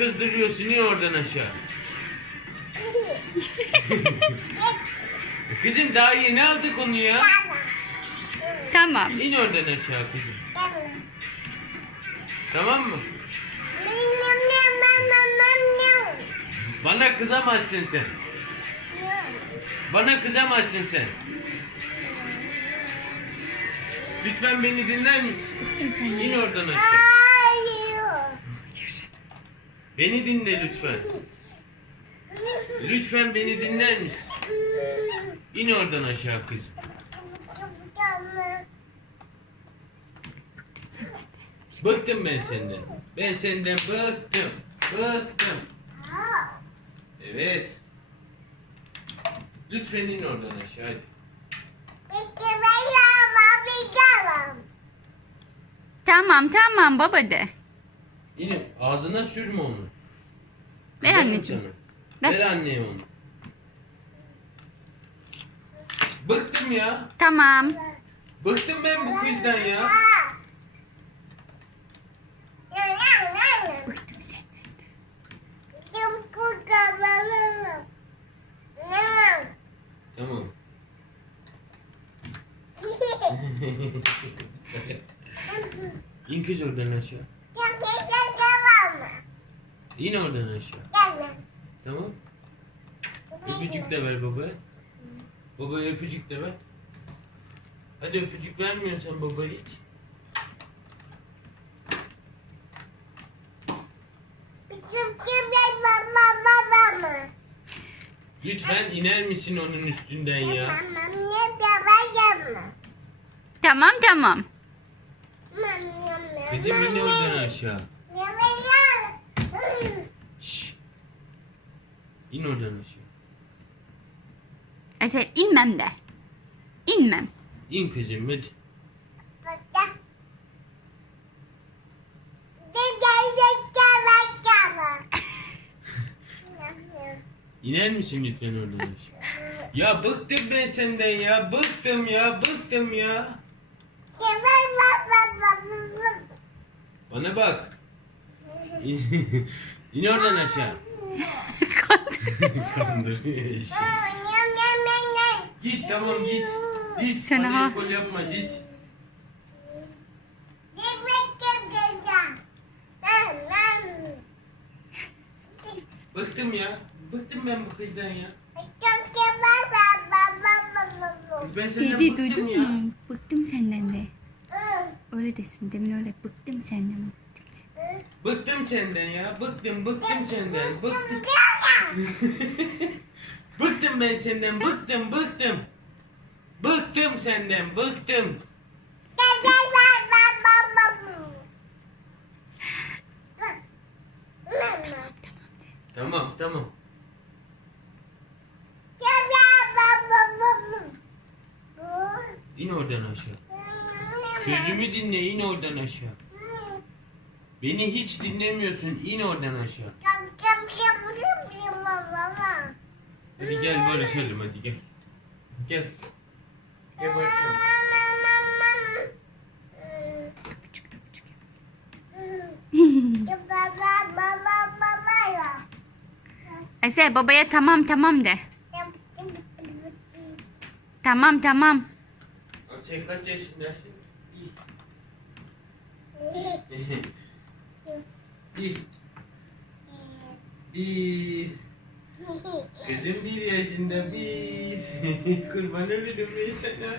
Kızdırıyorsun niye oradan aşağı? Kızım daha yeni aldık onu ya. Tamam. İn oradan aşağı kızım. Tamam mı? Bana kızamazsın sen. Bana kızamazsın sen. Lütfen beni dinler misin? İn oradan aşağı. Beni dinle lütfen. Lütfen beni dinler misin? İn oradan aşağı kızım. Bıktım ben senden. Ben senden bıktım. Bıktım. Evet. Lütfen in oradan aşağı hadi. Tamam tamam baba de. İn ağzına sürme onu. Ver anneciğim. sana. Ver. Ver anneye onu. Bıktım ya. Tamam. Bıktım ben bu kızdan ya. Bıktım senden. Tamam. İn kız oradan aşağı. İn oradan aşağı. Tamam. Öpücük de ver babaya. Babaya öpücük de ver. Hadi öpücük vermiyorsan babaya hiç. Lütfen iner misin onun üstünden ya? Tamam tamam. Kızım in oradan aşağı. İn oradan aşağı. Eser inmem de. İnmem. İn kızım hadi. İner misin lütfen oradan aşağı? Ya bıktım ben senden ya. Bıktım ya. Bıktım ya. Bana bak. İn, İn oradan aşağı. Eşi. Git tamam git. Git. Sen Hadi ha- kol yapma git. Bıktım ya. Bıktım ben bu kızdan ya. Ben senden Dedi bıktım duydun ya. mu? Bıktım senden de. Öyle desin demin öyle bıktım senden. Bıktım senden. Ya. Bıktım, bıktım senden. Bıktım. bıktım ben senden. Bıktım, bıktım. Bıktım senden. Bıktım. Tamam, tamam. İn oradan aşağı. Sözümü dinle, in oradan aşağı. Beni hiç dinlemiyorsun. İn oradan aşağı. Hadi gel barışalım hadi gel. Gel. Gel barışalım. Eser babaya tamam tamam de. Tamam tamam. Sen kaç yaşındasın? Bir. Bir. Kızım bir yaşında bir. Kurban olurum ben sana.